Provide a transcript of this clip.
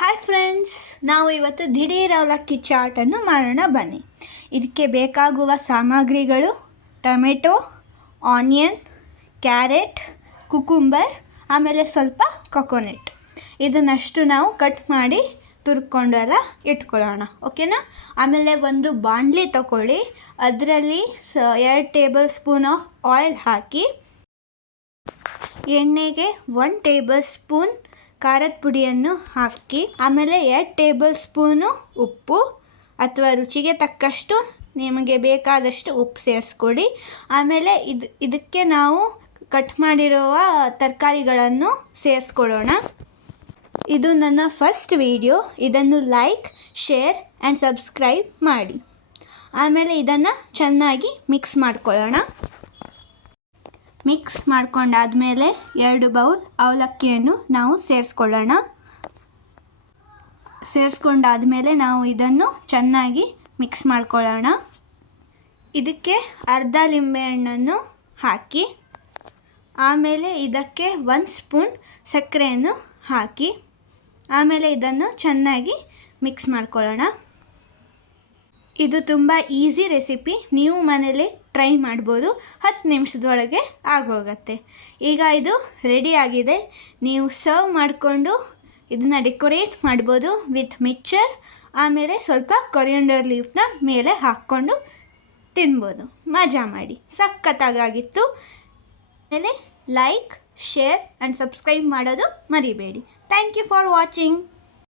Hi friends, ನಾವು ಇವತ್ತು ದಿಢೀರ್ ಅವಲಕ್ಕಿ ಚಾಟನ್ನು ಮಾಡೋಣ ಬನ್ನಿ. ಇದಕ್ಕೆ ಬೇಕಾಗುವ ಸಾಮಗ್ರಿಗಳು: ಟೊಮೆಟೊ, ಆನಿಯನ್, ಕ್ಯಾರೆಟ್, ಕುಕುಂಬರ್, ಆಮೇಲೆ ಸ್ವಲ್ಪ ಕೊಕೊನೆಟ್. ಇದನ್ನಷ್ಟು ನಾವು ಕಟ್ ಮಾಡಿ ತುರ್ಕೊಂಡೆಲ್ಲ ಇಟ್ಕೊಳ್ಳೋಣ, ಓಕೆನಾ. ಆಮೇಲೆ ಒಂದು ಬಾಣಲಿ ತಗೊಳ್ಳಿ, ಅದರಲ್ಲಿ 2 ಟೇಬಲ್ ಸ್ಪೂನ್ ಆಫ್ ಆಯಿಲ್ ಹಾಕಿ, ಎಣ್ಣೆಗೆ 1 ಟೇಬಲ್ ಸ್ಪೂನ್ ಖಾರದ ಪುಡಿಯನ್ನು ಹಾಕಿ, ಆಮೇಲೆ 2 ಟೇಬಲ್ ಸ್ಪೂನು ಉಪ್ಪು ಅಥವಾ ರುಚಿಗೆ ತಕ್ಕಷ್ಟು ನಿಮಗೆ ಬೇಕಾದಷ್ಟು ಉಪ್ಪು ಸೇರಿಸ್ಕೊಡಿ. ಆಮೇಲೆ ಇದಕ್ಕೆ ನಾವು ಕಟ್ ಮಾಡಿರುವ ತರಕಾರಿಗಳನ್ನು ಸೇರಿಸ್ಕೊಳ್ಳೋಣ. ಇದು ನನ್ನ ಫಸ್ಟ್ ವಿಡಿಯೋ. ಇದನ್ನು ಲೈಕ್, ಶೇರ್ ಆ್ಯಂಡ್ ಸಬ್ಸ್ಕ್ರೈಬ್ ಮಾಡಿ. ಆಮೇಲೆ ಇದನ್ನು ಚೆನ್ನಾಗಿ ಮಿಕ್ಸ್ ಮಾಡ್ಕೊಳ್ಳೋಣ. ಮಿಕ್ಸ್ ಮಾಡ್ಕೊಂಡಾದಮೇಲೆ 2 ಬೌಲ್ ಅವಲಕ್ಕಿಯನ್ನು ನಾವು ಸೇರಿಸ್ಕೊಂಡಾದಮೇಲೆ ನಾವು ಇದನ್ನು ಚೆನ್ನಾಗಿ ಮಿಕ್ಸ್ ಮಾಡ್ಕೊಳ್ಳೋಣ. ಇದಕ್ಕೆ ಅರ್ಧ ಲಿಂಬೆಹಣ್ಣನ್ನು ಹಾಕಿ, ಆಮೇಲೆ ಇದಕ್ಕೆ 1 ಸ್ಪೂನ್ ಸಕ್ಕರೆಯನ್ನು ಹಾಕಿ, ಆಮೇಲೆ ಇದನ್ನು ಚೆನ್ನಾಗಿ ಮಿಕ್ಸ್ ಮಾಡ್ಕೊಳ್ಳೋಣ. ಇದು ತುಂಬ ಈಸಿ ರೆಸಿಪಿ, ನೀವು ಮನೇಲಿ ಟ್ರೈ ಮಾಡ್ಬೋದು. 10 ನಿಮಿಷದೊಳಗೆ ಆಗೋಗುತ್ತೆ. ಈಗ ಇದು ರೆಡಿಯಾಗಿದೆ. ನೀವು ಸರ್ವ್ ಮಾಡಿಕೊಂಡು ಇದನ್ನು ಡೆಕೋರೇಟ್ ಮಾಡ್ಬೋದು ವಿತ್ ಮಿಕ್ಚರ್. ಆಮೇಲೆ ಸ್ವಲ್ಪ ಕೊರಿಯಂಡರ್ ಲೀಫ್ನ ಮೇಲೆ ಹಾಕ್ಕೊಂಡು ತಿನ್ಬೋದು. ಮಜಾ ಮಾಡಿ, ಸಖತ್ತಾಗಿತ್ತು. ಆಮೇಲೆ ಲೈಕ್, ಶೇರ್ ಆ್ಯಂಡ್ ಸಬ್ಸ್ಕ್ರೈಬ್ ಮಾಡೋದು ಮರಿಬೇಡಿ. Thank you for watching.